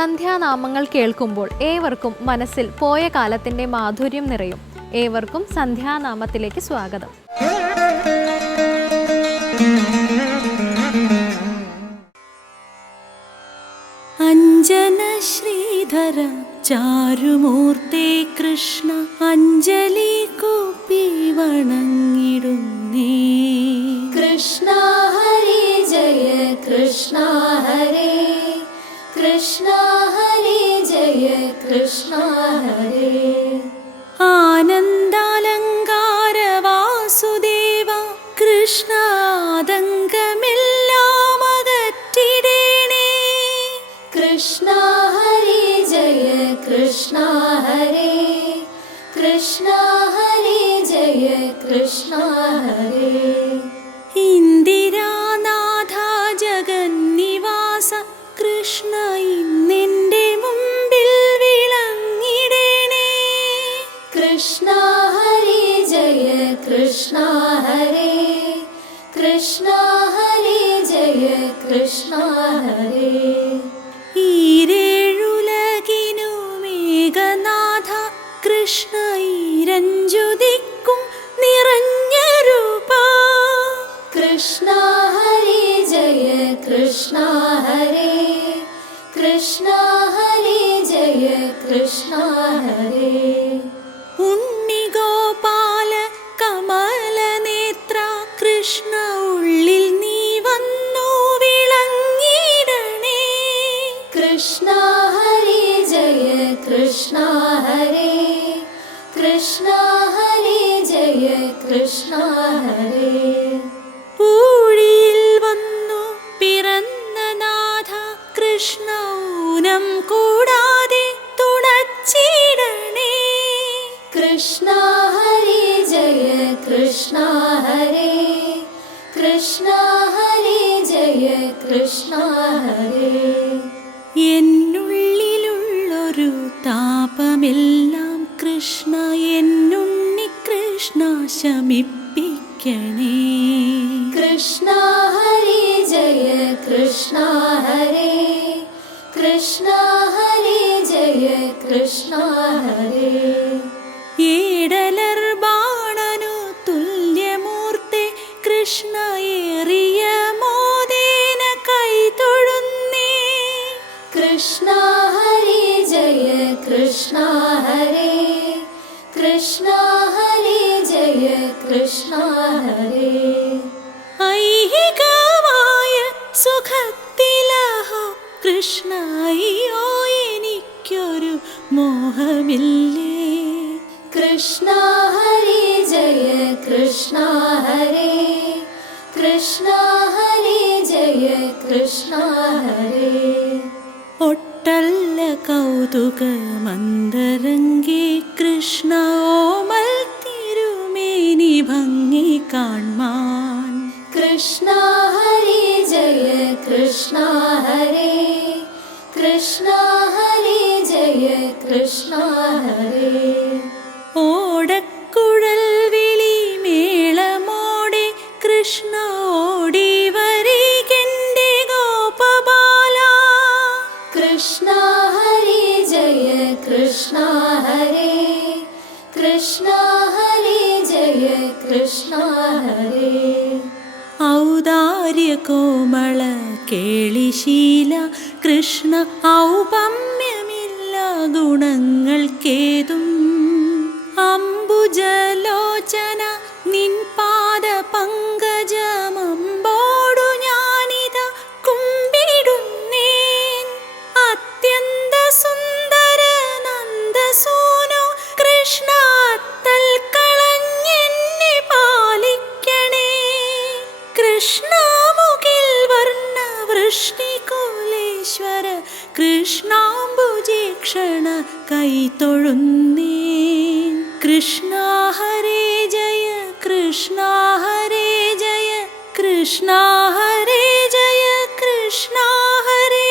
സന്ധ്യാനാമങ്ങൾ കേൾക്കുമ്പോൾ ഏവർക്കും മനസ്സിൽ പോയ കാലത്തിൻ്റെ മാധുര്യം നിറയും. ഏവർക്കും സന്ധ്യാനാമത്തിലേക്ക് സ്വാഗതം. അഞ്ജന ശ്രീധര ചാരുമൂർത്തേ കൃഷ്ണ, അഞ്ജലി കൂപ്പി വണങ്ങിടുന്നേ. കൃഷ്ണ ഹരി ജയ കൃഷ്ണ ഹരേ, കൃഷ്ണ ഹരി ജയ കൃഷ്ണ ഹരേ. ആനന്ദാലങ്കാര വാസുദേവ കൃഷ്ണ, ആതങ്കമെല്ലാം അകറ്റിടേണേ. കൃഷ്ണ ഹരി ജയ കൃഷ്ണ ഹരേ, കൃഷ്ണ ഹരി ജയ കൃഷ്ണ ഹരേ. ഇന്ദിരാനാഥ ജഗന്നിവാസ കൃഷ്ണ, ഇന്നെന്റെ മുമ്പിൽ വിളങ്ങിടേണേ. കൃഷ്ണ ഹരി ജയ കൃഷ്ണ ഹരേ, കൃഷ്ണ ഹരി ജയ കൃഷ്ണ ഹരേ. ഈരേഴുലകിനു മേഘനാഥ കൃഷ്ണ, ഈരഞ്ജുദിക്കും നിറഞ്ഞ രൂപ. കൃഷ്ണ ഹരി ജയ കൃഷ്ണ ഹരേ, കൃഷ്ണ ഹരി ജയ കൃഷ്ണ ഹരേ. ഉണ്ണിഗോപാല കമലനേത്ര കൃഷ്ണ, ഉള്ളിൽ നീ വന്നു വിളങ്ങിടണേ. കൃഷ്ണ ഹരി ജയ കൃഷ്ണ ഹരേ, കൃഷ്ണ ഹരി ജയ കൃഷ്ണ ഹരേ. ഊഴിയിൽ വന്നു പിറന്ന നാഥ കൃഷ്ണ, ഊനം കൂടാതെ തുണച്ചിടണേ. കൃഷ്ണ ഹരി ജയ കൃഷ്ണ ഹരേ, കൃഷ്ണ ഹരി ജയ കൃഷ്ണ ഹരേ. എന്നുള്ളിലുള്ളൊരു താപമെല്ലാം കൃഷ്ണ, എന്നുണ്ണി കൃഷ്ണ ശമിപ്പിക്കണേ. കൃഷ്ണ ഹരി ജയ കൃഷ്ണ ഹരേ, കൃഷ്ണ ഹരി ജയ കൃഷ്ണ ഹരേ. ഏടലർ ബാണനു തുല്യമൂർത്തെ കൃഷ്ണ, ഏറിയ മോദേന കൈതൊഴുന്നേ. കൃഷ്ണ ഹരി ജയ കൃഷ്ണ ഹരേ, കൃഷ്ണ ഹരി ജയ കൃഷ്ണ ഹരേ. ഐഹികമായ സുഖത്തിലഹോ കൃഷ്ണ, അയ്യോ എനിക്കൊരു മോഹമില്ലേ. കൃഷ്ണ ഹരി ജയ കൃഷ്ണ ഹരേ, കൃഷ്ണ ഹരി ജയ കൃഷ്ണ ഹരേ. ഒട്ടല്ല കൗതുക മന്ദരംഗേ കൃഷ്ണ, ഓമൽ തിരുമേനി ഭംഗി കാൺമാൻ. കൃഷ്ണ ഹരി ജയ കൃഷ്ണ ഹരേ, കൃഷ്ണ ഹരി ജയ കൃഷ്ണ ഹരേ. ഓടക്കുഴൽ വിളി മേളമോടെ കൃഷ്ണ, ഓടി വരികെന്റെ ഗോപബാല. കൃഷ്ണ ഹരി ജയ കൃഷ്ണ ഹരേ, കൃഷ്ണ ഹരി ജയ കൃഷ്ണ ഹരേ. ഔദാര്യ കോമള കേളിശീല കൃഷ്ണ, ഔപമ്യമില്ല ഗുണങ്ങൾക്കേതും. അംബുജലോചന നിൻ പാദ പങ്കജമമ്പോടു ഞാനിത കുമ്പിടുന്നേൻ. അത്യന്ത സുന്ദര നന്ദസൂനോ കൃഷ്ണ, തൽക്കളഞ്ഞെന്നെ പാലിക്കണേ. കൃഷ്ണ മുകിൽ വർണ്ണ വൃഷ്ണികുലേശ്വര കൃഷ്ണാംബുജേക്ഷണ കൈതൊഴുന്നേൻ. കൃഷ്ണ ഹരേ ജയ കൃഷ്ണ ഹരേ ജയ, കൃഷ്ണ ഹരേ ജയ കൃഷ്ണ ഹരേ,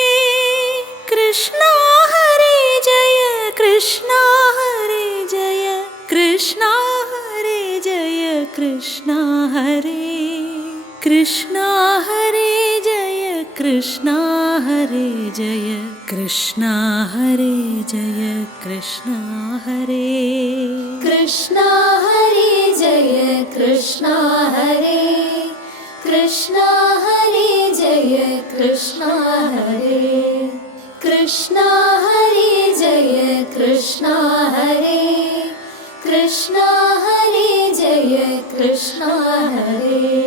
കൃഷ്ണ ഹരേ ജയ കൃഷ്ണ ഹരേ ജയ, കൃഷ്ണ ഹരേ ജയ കൃഷ്ണ ഹരേ. കൃഷ്ണ ഹരേ ജയ കൃഷ്ണ ഹരേ ജയ കൃഷ്ണ ഹരേ ജയ കൃഷ്ണ ഹരേ കൃഷ്ണ ഹരേ ജയ കൃഷ്ണ ഹരേ കൃഷ്ണ ഹരേ ജയ കൃഷ്ണ ഹരേ കൃഷ്ണ ഹരേ ജയ കൃഷ്ണ ഹരേ കൃഷ്ണ ഹരേ ജയ കൃഷ്ണ ഹരേ